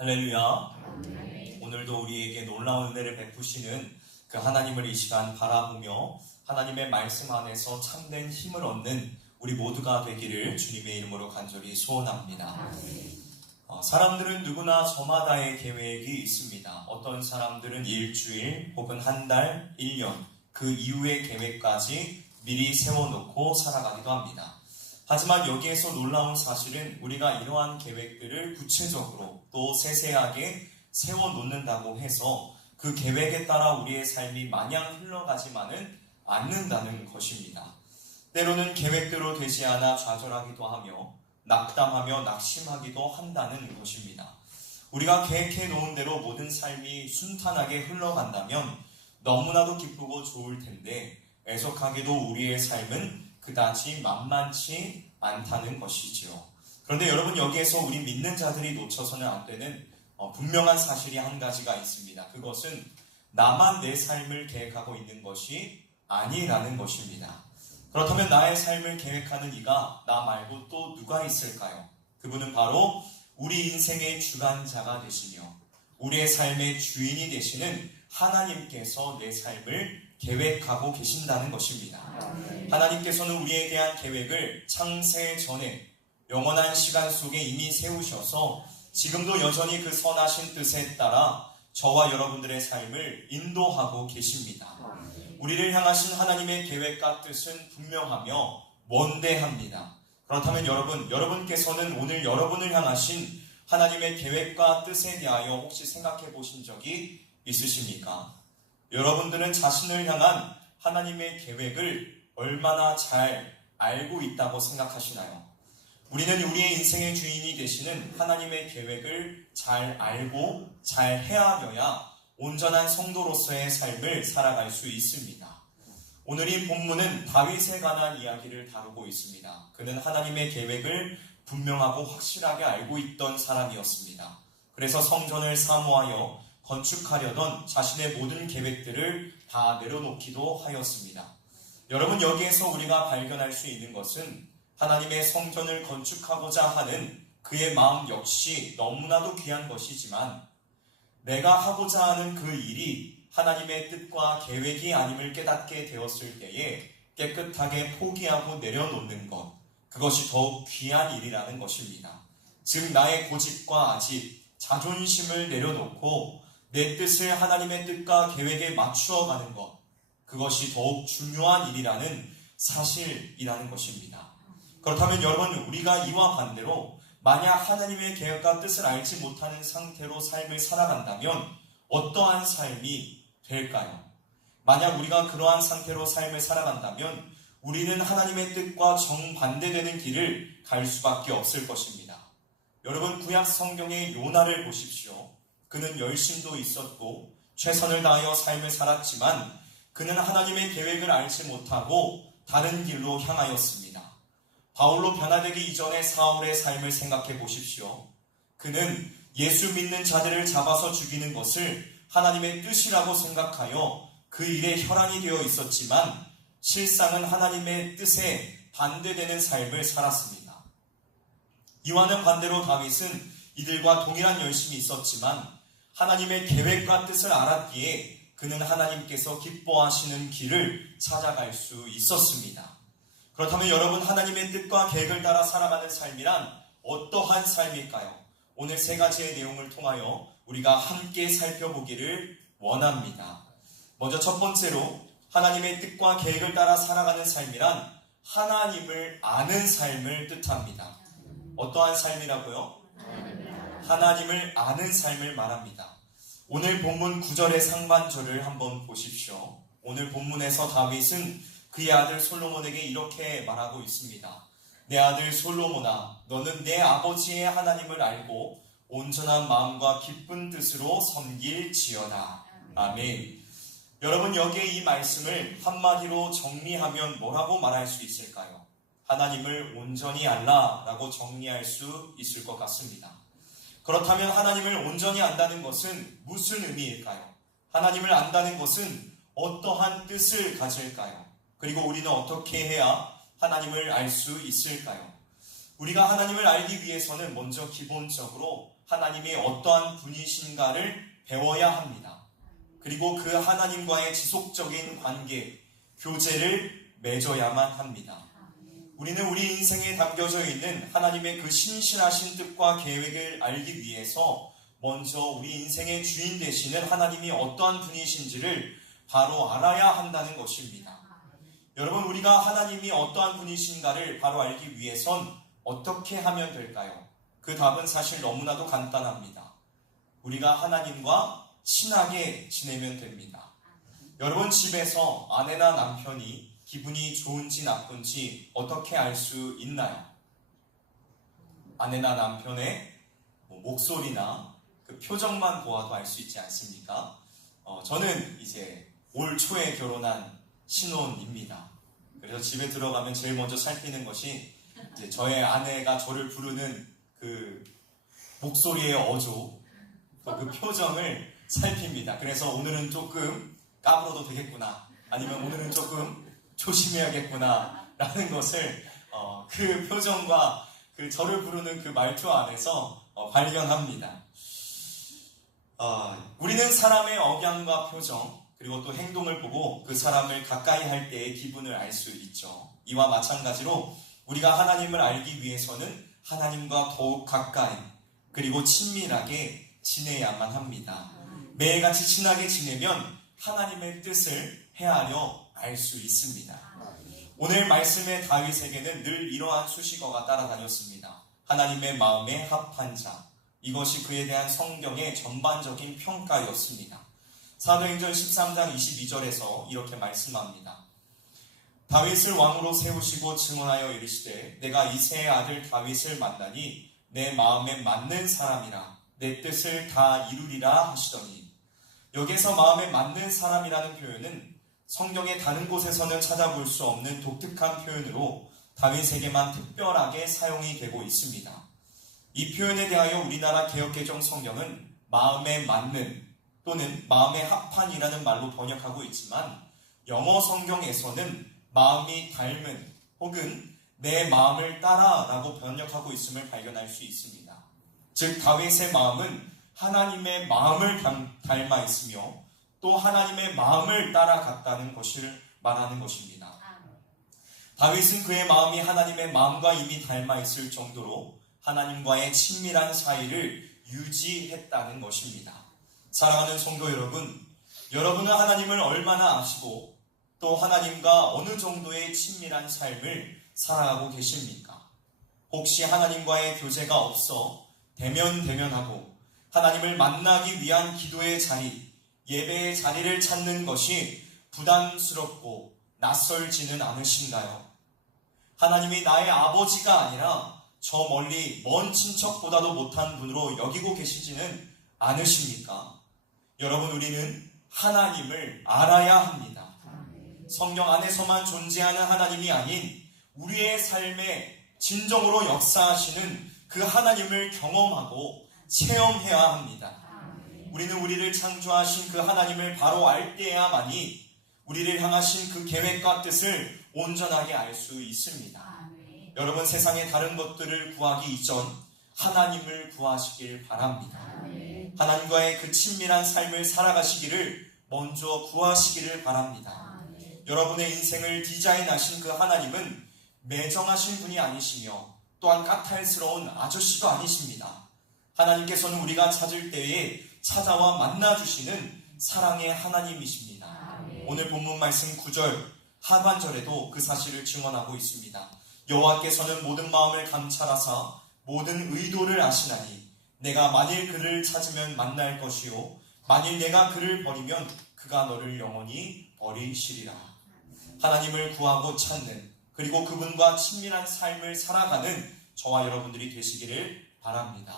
할렐루야. 오늘도 우리에게 놀라운 은혜를 베푸시는 그 하나님을 이 시간 바라보며 하나님의 말씀 안에서 참된 힘을 얻는 우리 모두가 되기를 주님의 이름으로 간절히 소원합니다. 사람들은 누구나 저마다의 계획이 있습니다. 어떤 사람들은 일주일 혹은 한 달, 1년 그 이후의 계획까지 미리 세워놓고 살아가기도 합니다. 하지만 여기에서 놀라운 사실은 우리가 이러한 계획들을 구체적으로 또 세세하게 세워놓는다고 해서 그 계획에 따라 우리의 삶이 마냥 흘러가지만은 않는다는 것입니다. 때로는 계획대로 되지 않아 좌절하기도 하며 낙담하며 낙심하기도 한다는 것입니다. 우리가 계획해 놓은 대로 모든 삶이 순탄하게 흘러간다면 너무나도 기쁘고 좋을 텐데 애석하게도 우리의 삶은 그다지 만만치 않다는 것이지요. 그런데 여러분, 여기에서 우리 믿는 자들이 놓쳐서는 안 되는 분명한 사실이 한 가지가 있습니다. 그것은 나만 내 삶을 계획하고 있는 것이 아니라는 것입니다. 그렇다면 나의 삶을 계획하는 이가 나 말고 또 누가 있을까요? 그분은 바로 우리 인생의 주관자가 되시며 우리의 삶의 주인이 되시는 하나님께서 내 삶을 계획하고 계신다는 것입니다. 하나님께서는 우리에 대한 계획을 창세 전에 영원한 시간 속에 이미 세우셔서 지금도 여전히 그 선하신 뜻에 따라 저와 여러분들의 삶을 인도하고 계십니다. 우리를 향하신 하나님의 계획과 뜻은 분명하며 원대합니다. 그렇다면 여러분께서는 오늘 여러분을 향하신 하나님의 계획과 뜻에 대하여 혹시 생각해 보신 적이 있으십니까? 여러분들은 자신을 향한 하나님의 계획을 얼마나 잘 알고 있다고 생각하시나요? 우리는 우리의 인생의 주인이 되시는 하나님의 계획을 잘 알고 잘 헤아려야 온전한 성도로서의 삶을 살아갈 수 있습니다. 오늘 이 본문은 다윗에 관한 이야기를 다루고 있습니다. 그는 하나님의 계획을 분명하고 확실하게 알고 있던 사람이었습니다. 그래서 성전을 사모하여 건축하려던 자신의 모든 계획들을 다 내려놓기도 하였습니다. 여러분, 여기에서 우리가 발견할 수 있는 것은 하나님의 성전을 건축하고자 하는 그의 마음 역시 너무나도 귀한 것이지만 내가 하고자 하는 그 일이 하나님의 뜻과 계획이 아님을 깨닫게 되었을 때에 깨끗하게 포기하고 내려놓는 것, 그것이 더욱 귀한 일이라는 것입니다. 즉 나의 고집과 아집, 자존심을 내려놓고 내 뜻을 하나님의 뜻과 계획에 맞추어 가는 것, 그것이 더욱 중요한 일이라는 사실이라는 것입니다. 그렇다면 여러분, 우리가 이와 반대로 만약 하나님의 계획과 뜻을 알지 못하는 상태로 삶을 살아간다면 어떠한 삶이 될까요? 만약 우리가 그러한 상태로 삶을 살아간다면 우리는 하나님의 뜻과 정반대되는 길을 갈 수밖에 없을 것입니다. 여러분, 구약 성경의 요나를 보십시오. 그는 열심도 있었고 최선을 다하여 삶을 살았지만 그는 하나님의 계획을 알지 못하고 다른 길로 향하였습니다. 바울로 변화되기 이전의 사울의 삶을 생각해 보십시오. 그는 예수 믿는 자들을 잡아서 죽이는 것을 하나님의 뜻이라고 생각하여 그 일에 혈안이 되어 있었지만 실상은 하나님의 뜻에 반대되는 삶을 살았습니다. 이와는 반대로 다윗은 이들과 동일한 열심이 있었지만 하나님의 계획과 뜻을 알았기에 그는 하나님께서 기뻐하시는 길을 찾아갈 수 있었습니다. 그렇다면 여러분, 하나님의 뜻과 계획을 따라 살아가는 삶이란 어떠한 삶일까요? 오늘 세 가지의 내용을 통하여 우리가 함께 살펴보기를 원합니다. 먼저 첫 번째로 하나님의 뜻과 계획을 따라 살아가는 삶이란 하나님을 아는 삶을 뜻합니다. 어떠한 삶이라고요? 하나님을 아는 삶을 말합니다. 오늘 본문 9절의 상반절을 한번 보십시오. 오늘 본문에서 다윗은 그의 아들 솔로몬에게 이렇게 말하고 있습니다. 내 아들 솔로몬아, 너는 내 아버지의 하나님을 알고 온전한 마음과 기쁜 뜻으로 섬길지어다. 아멘. 여러분, 여기에 이 말씀을 한마디로 정리하면 뭐라고 말할 수 있을까요? 하나님을 온전히 알라라고 정리할 수 있을 것 같습니다. 그렇다면 하나님을 온전히 안다는 것은 무슨 의미일까요? 하나님을 안다는 것은 어떠한 뜻을 가질까요? 그리고 우리는 어떻게 해야 하나님을 알 수 있을까요? 우리가 하나님을 알기 위해서는 먼저 기본적으로 하나님이 어떠한 분이신가를 배워야 합니다. 그리고 그 하나님과의 지속적인 관계, 교제를 맺어야만 합니다. 우리는 우리 인생에 담겨져 있는 하나님의 그 신실하신 뜻과 계획을 알기 위해서 먼저 우리 인생의 주인 되시는 하나님이 어떠한 분이신지를 바로 알아야 한다는 것입니다. 여러분, 우리가 하나님이 어떠한 분이신가를 바로 알기 위해선 어떻게 하면 될까요? 그 답은 사실 너무나도 간단합니다. 우리가 하나님과 친하게 지내면 됩니다. 여러분, 집에서 아내나 남편이 기분이 좋은지 나쁜지 어떻게 알 수 있나요? 아내나 남편의 목소리나 그 표정만 보아도 알 수 있지 않습니까? 저는 이제 올 초에 결혼한 신혼입니다. 그래서 집에 들어가면 제일 먼저 살피는 것이 이제 저의 아내가 저를 부르는 그 목소리의 어조, 그 표정을 살핍니다. 그래서 오늘은 조금 까불어도 되겠구나, 아니면 오늘은 조금 조심해야겠구나 라는 것을 그 표정과 그 저를 부르는 그 말투 안에서 발견합니다. 우리는 사람의 억양과 표정, 그리고 또 행동을 보고 그 사람을 가까이 할 때의 기분을 알 수 있죠. 이와 마찬가지로 우리가 하나님을 알기 위해서는 하나님과 더욱 가까이 그리고 친밀하게 지내야만 합니다. 매일같이 친하게 지내면 하나님의 뜻을 헤아려 알 수 있습니다. 오늘 말씀의 다윗에게는 늘 이러한 수식어가 따라다녔습니다. 하나님의 마음에 합한 자. 이것이 그에 대한 성경의 전반적인 평가였습니다. 사도행전 13장 22절에서 이렇게 말씀합니다. 다윗을 왕으로 세우시고 증언하여 이르시되 내가 이새의 아들 다윗을 만나니 내 마음에 맞는 사람이라 내 뜻을 다 이루리라 하시더니, 여기서 마음에 맞는 사람이라는 표현은 성경의 다른 곳에서는 찾아볼 수 없는 독특한 표현으로 다윗에게만 특별하게 사용이 되고 있습니다. 이 표현에 대하여 우리나라 개역개정 성경은 마음에 맞는 또는 마음에 합한이라는 말로 번역하고 있지만, 영어 성경에서는 마음이 닮은 혹은 내 마음을 따라 라고 번역하고 있음을 발견할 수 있습니다. 즉 다윗의 마음은 하나님의 마음을 닮아 있으며 또 하나님의 마음을 따라갔다는 것을 말하는 것입니다. 다윗은 그의 마음이 하나님의 마음과 이미 닮아 있을 정도로 하나님과의 친밀한 사이를 유지했다는 것입니다. 사랑하는 성도 여러분, 여러분은 하나님을 얼마나 아시고 또 하나님과 어느 정도의 친밀한 삶을 살아가고 계십니까? 혹시 하나님과의 교제가 없어 대면하고 하나님을 만나기 위한 기도의 자리, 예배의 자리를 찾는 것이 부담스럽고 낯설지는 않으신가요? 하나님이 나의 아버지가 아니라 저 멀리 먼 친척보다도 못한 분으로 여기고 계시지는 않으십니까? 여러분, 우리는 하나님을 알아야 합니다. 성경 안에서만 존재하는 하나님이 아닌 우리의 삶에 진정으로 역사하시는 그 하나님을 경험하고 체험해야 합니다. 우리는 우리를 창조하신 그 하나님을 바로 알 때야만이 우리를 향하신 그 계획과 뜻을 온전하게 알 수 있습니다. 여러분, 세상의 다른 것들을 구하기 이전 하나님을 구하시길 바랍니다. 하나님과의 그 친밀한 삶을 살아가시기를 먼저 구하시기를 바랍니다. 여러분의 인생을 디자인하신 그 하나님은 매정하신 분이 아니시며 또한 까탈스러운 아저씨도 아니십니다. 하나님께서는 우리가 찾을 때에 찾아와 만나주시는 사랑의 하나님이십니다. 오늘 본문 말씀 9절 하반절에도 그 사실을 증언하고 있습니다. 여호와께서는 모든 마음을 감찰하사 모든 의도를 아시나니 내가 만일 그를 찾으면 만날 것이요 만일 내가 그를 버리면 그가 너를 영원히 버리시리라. 하나님을 구하고 찾는, 그리고 그분과 친밀한 삶을 살아가는 저와 여러분들이 되시기를 바랍니다.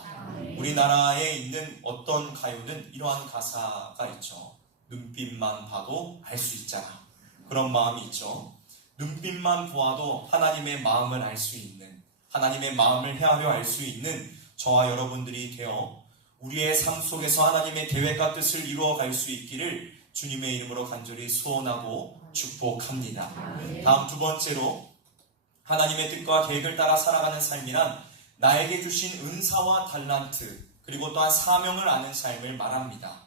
우리나라에 있는 어떤 가요는 이러한 가사가 있죠. 눈빛만 봐도 알 수 있잖아. 그런 마음이 있죠. 눈빛만 보아도 하나님의 마음을 알 수 있는, 하나님의 마음을 헤아려 알 수 있는 저와 여러분들이 되어 우리의 삶 속에서 하나님의 계획과 뜻을 이루어갈 수 있기를 주님의 이름으로 간절히 소원하고 축복합니다. 다음 두 번째로, 하나님의 뜻과 계획을 따라 살아가는 삶이란 나에게 주신 은사와 달란트, 그리고 또한 사명을 아는 삶을 말합니다.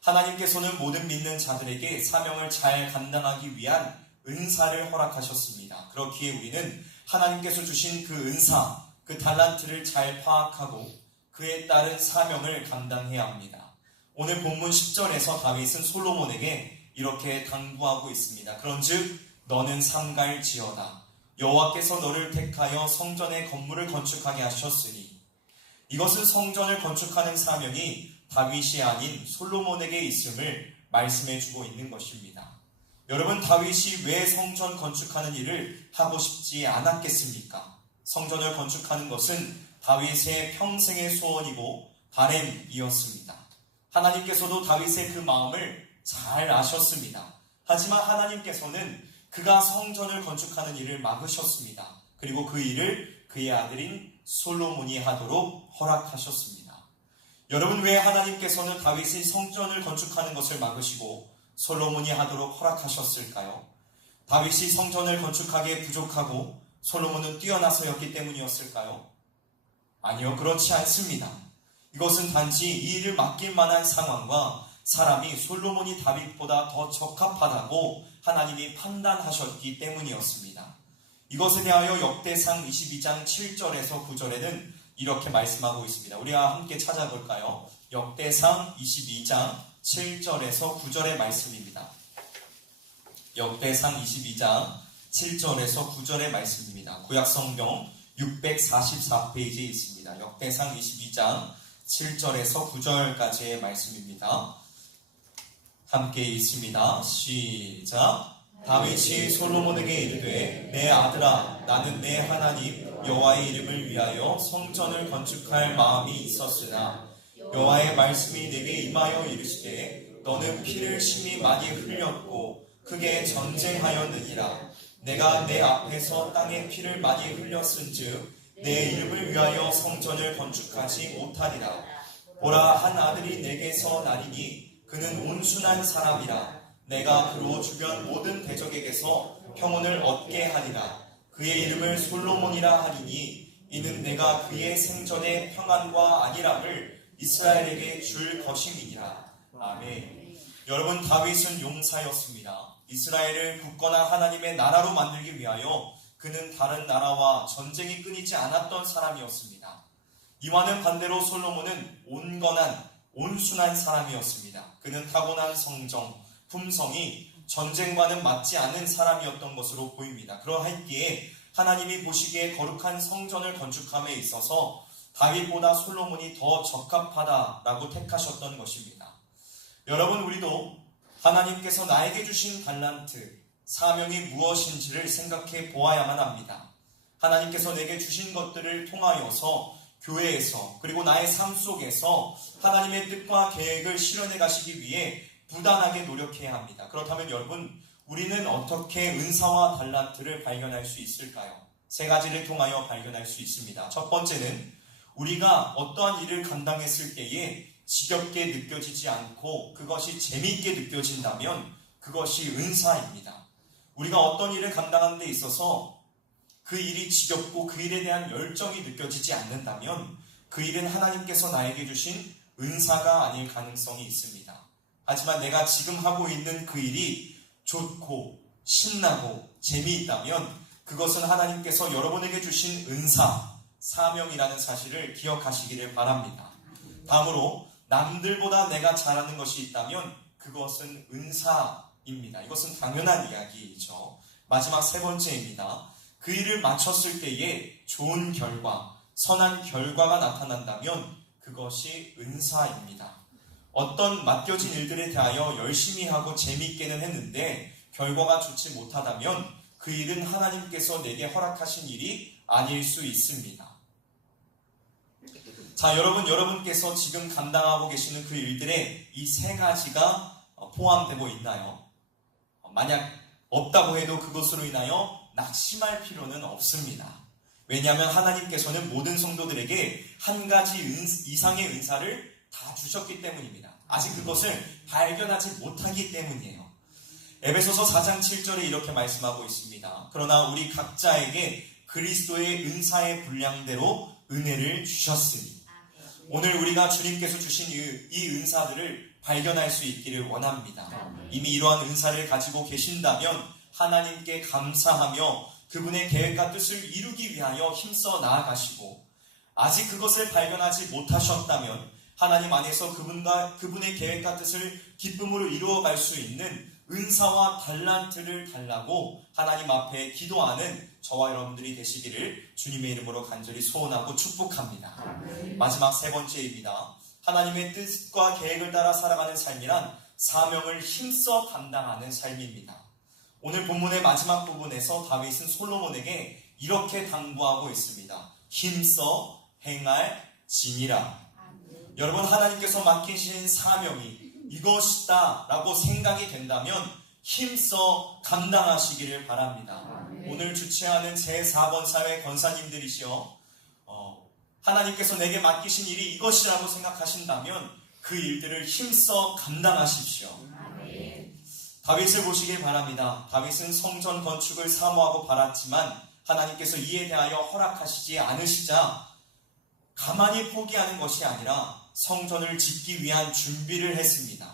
하나님께서는 모든 믿는 자들에게 사명을 잘 감당하기 위한 은사를 허락하셨습니다. 그렇기에 우리는 하나님께서 주신 그 은사, 그 달란트를 잘 파악하고 그에 따른 사명을 감당해야 합니다. 오늘 본문 10절에서 다윗은 솔로몬에게 이렇게 당부하고 있습니다. 그런즉 너는 삼갈지어다. 여호와께서 너를 택하여 성전의 건물을 건축하게 하셨으니, 이것은 성전을 건축하는 사명이 다윗이 아닌 솔로몬에게 있음을 말씀해 주고 있는 것입니다. 여러분, 다윗이 왜 성전 건축하는 일을 하고 싶지 않았겠습니까? 성전을 건축하는 것은 다윗의 평생의 소원이고 바램이었습니다. 하나님께서도 다윗의 그 마음을 잘 아셨습니다. 하지만 하나님께서는 그가 성전을 건축하는 일을 막으셨습니다. 그리고 그 일을 그의 아들인 솔로몬이 하도록 허락하셨습니다. 여러분, 왜 하나님께서는 다윗이 성전을 건축하는 것을 막으시고 솔로몬이 하도록 허락하셨을까요? 다윗이 성전을 건축하기에 부족하고 솔로몬은 뛰어나서였기 때문이었을까요? 아니요, 그렇지 않습니다. 이것은 단지 이 일을 맡길 만한 상황과 사람이 솔로몬이 다윗보다 더 적합하다고 하나님이 판단하셨기 때문이었습니다. 이것에 대하여 역대상 22장 7절에서 9절에는 이렇게 말씀하고 있습니다. 우리가 함께 찾아볼까요? 역대상 22장 7절에서 9절의 말씀입니다. 역대상 22장 7절에서 9절의 말씀입니다. 구약성경 644페이지에 있습니다. 역대상 22장 7절에서 9절까지의 말씀입니다. 함께 읽습니다. 시작. 다윗이 솔로몬에게 이르되 내 아들아, 나는 내 하나님 여호와의 이름을 위하여 성전을 건축할 마음이 있었으나 여호와의 말씀이 내게 임하여 이르시되 너는 피를 심히 많이 흘렸고 크게 전쟁하였느니라. 내가 내 앞에서 땅에 피를 많이 흘렸은즉 내 이름을 위하여 성전을 건축하지 못하리라. 보라, 한 아들이 내게서 나리니 그는 온순한 사람이라. 내가 그로 주변 모든 대적에게서 평온을 얻게 하리라. 그의 이름을 솔로몬이라 하리니 이는 내가 그의 생전의 평안과 안일함을 이스라엘에게 줄 것임이니라. 아멘. 여러분, 다윗은 용사였습니다. 이스라엘을 굳건한 하나님의 나라로 만들기 위하여 그는 다른 나라와 전쟁이 끊이지 않았던 사람이었습니다. 이와는 반대로 솔로몬은 온건한 온순한 사람이었습니다. 그는 타고난 성정, 품성이 전쟁과는 맞지 않은 사람이었던 것으로 보입니다. 그러하기에 하나님이 보시기에 거룩한 성전을 건축함에 있어서 다윗보다 솔로몬이 더 적합하다라고 택하셨던 것입니다. 여러분, 우리도 하나님께서 나에게 주신 달란트, 사명이 무엇인지를 생각해 보아야만 합니다. 하나님께서 내게 주신 것들을 통하여서 교회에서 그리고 나의 삶 속에서 하나님의 뜻과 계획을 실현해 가시기 위해 부단하게 노력해야 합니다. 그렇다면 여러분, 우리는 어떻게 은사와 달란트를 발견할 수 있을까요? 세 가지를 통하여 발견할 수 있습니다. 첫 번째는 우리가 어떠한 일을 감당했을 때에 지겹게 느껴지지 않고 그것이 재미있게 느껴진다면 그것이 은사입니다. 우리가 어떤 일을 감당하는 데 있어서 그 일이 지겹고 그 일에 대한 열정이 느껴지지 않는다면 그 일은 하나님께서 나에게 주신 은사가 아닐 가능성이 있습니다. 하지만 내가 지금 하고 있는 그 일이 좋고 신나고 재미있다면 그것은 하나님께서 여러분에게 주신 은사, 사명이라는 사실을 기억하시기를 바랍니다. 다음으로 남들보다 내가 잘하는 것이 있다면 그것은 은사입니다. 이것은 당연한 이야기이죠. 마지막 세 번째입니다. 그 일을 마쳤을 때에 좋은 결과, 선한 결과가 나타난다면 그것이 은사입니다. 어떤 맡겨진 일들에 대하여 열심히 하고 재미있게는 했는데 결과가 좋지 못하다면 그 일은 하나님께서 내게 허락하신 일이 아닐 수 있습니다. 자, 여러분께서 지금 감당하고 계시는 그 일들에 이 세 가지가 포함되고 있나요? 만약 없다고 해도 그것으로 인하여 낙심할 필요는 없습니다. 왜냐하면 하나님께서는 모든 성도들에게 한 가지 이상의 은사를 다 주셨기 때문입니다. 아직 그것을 발견하지 못하기 때문이에요. 에베소서 4장 7절에 이렇게 말씀하고 있습니다. 그러나 우리 각자에게 그리스도의 은사의 분량대로 은혜를 주셨으니 오늘 우리가 주님께서 주신 이 은사들을 발견할 수 있기를 원합니다. 이미 이러한 은사를 가지고 계신다면 하나님께 감사하며 그분의 계획과 뜻을 이루기 위하여 힘써 나아가시고, 아직 그것을 발견하지 못하셨다면 하나님 안에서 그분의 계획과 뜻을 기쁨으로 이루어갈 수 있는 은사와 달란트를 달라고 하나님 앞에 기도하는 저와 여러분들이 되시기를 주님의 이름으로 간절히 소원하고 축복합니다. 마지막 세 번째입니다. 하나님의 뜻과 계획을 따라 살아가는 삶이란 사명을 힘써 감당하는 삶입니다. 오늘 본문의 마지막 부분에서 다윗은 솔로몬에게 이렇게 당부하고 있습니다. 힘써 행할지니라. 여러분, 하나님께서 맡기신 사명이 이것이다 라고 생각이 된다면 힘써 감당하시기를 바랍니다. 오늘 주최하는 제4번 사회 권사님들이시여, 하나님께서 내게 맡기신 일이 이것이라고 생각하신다면 그 일들을 힘써 감당하십시오. 다윗을 보시길 바랍니다. 다윗은 성전 건축을 사모하고 바랐지만 하나님께서 이에 대하여 허락하시지 않으시자 가만히 포기하는 것이 아니라 성전을 짓기 위한 준비를 했습니다.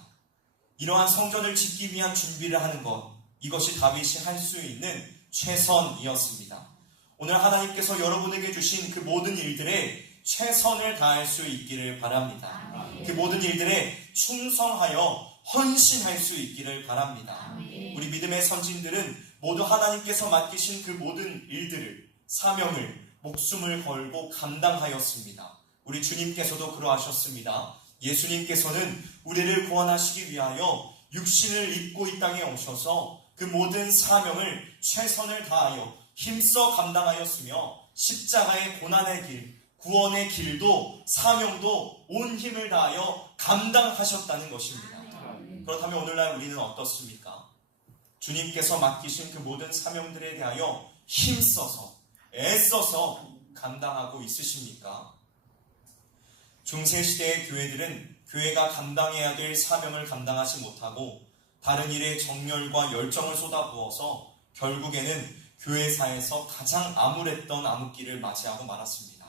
이러한 성전을 짓기 위한 준비를 하는 것, 이것이 다윗이 할 수 있는 최선이었습니다. 오늘 하나님께서 여러분에게 주신 그 모든 일들에 최선을 다할 수 있기를 바랍니다. 그 모든 일들에 충성하여 헌신할 수 있기를 바랍니다. 우리 믿음의 선진들은 모두 하나님께서 맡기신 그 모든 일들을, 사명을 목숨을 걸고 감당하였습니다. 우리 주님께서도 그러하셨습니다. 예수님께서는 우리를 구원하시기 위하여 육신을 입고 이 땅에 오셔서 그 모든 사명을 최선을 다하여 힘써 감당하였으며 십자가의 고난의 길, 구원의 길도 사명도 온 힘을 다하여 감당하셨다는 것입니다. 그렇다면 오늘날 우리는 어떻습니까? 주님께서 맡기신 그 모든 사명들에 대하여 힘써서 애써서 감당하고 있으십니까? 중세시대의 교회들은 교회가 감당해야 될 사명을 감당하지 못하고 다른 일에 정열과 열정을 쏟아부어서 결국에는 교회사에서 가장 암울했던 암흑기를 맞이하고 말았습니다.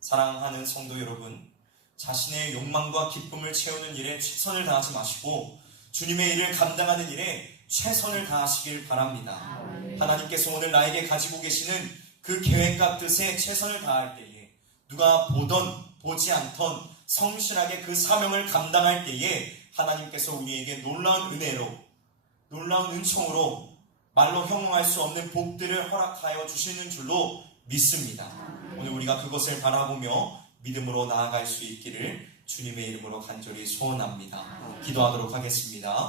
사랑하는 성도 여러분, 자신의 욕망과 기쁨을 채우는 일에 최선을 다하지 마시고 주님의 일을 감당하는 일에 최선을 다하시길 바랍니다. 하나님께서 오늘 나에게 가지고 계시는 그 계획과 뜻에 최선을 다할 때에, 누가 보던 보지 않던 성실하게 그 사명을 감당할 때에 하나님께서 우리에게 놀라운 은혜로, 놀라운 은총으로 말로 형용할 수 없는 복들을 허락하여 주시는 줄로 믿습니다. 오늘 우리가 그것을 바라보며 믿음으로 나아갈 수 있기를 주님의 이름으로 간절히 소원합니다. 기도하도록 하겠습니다.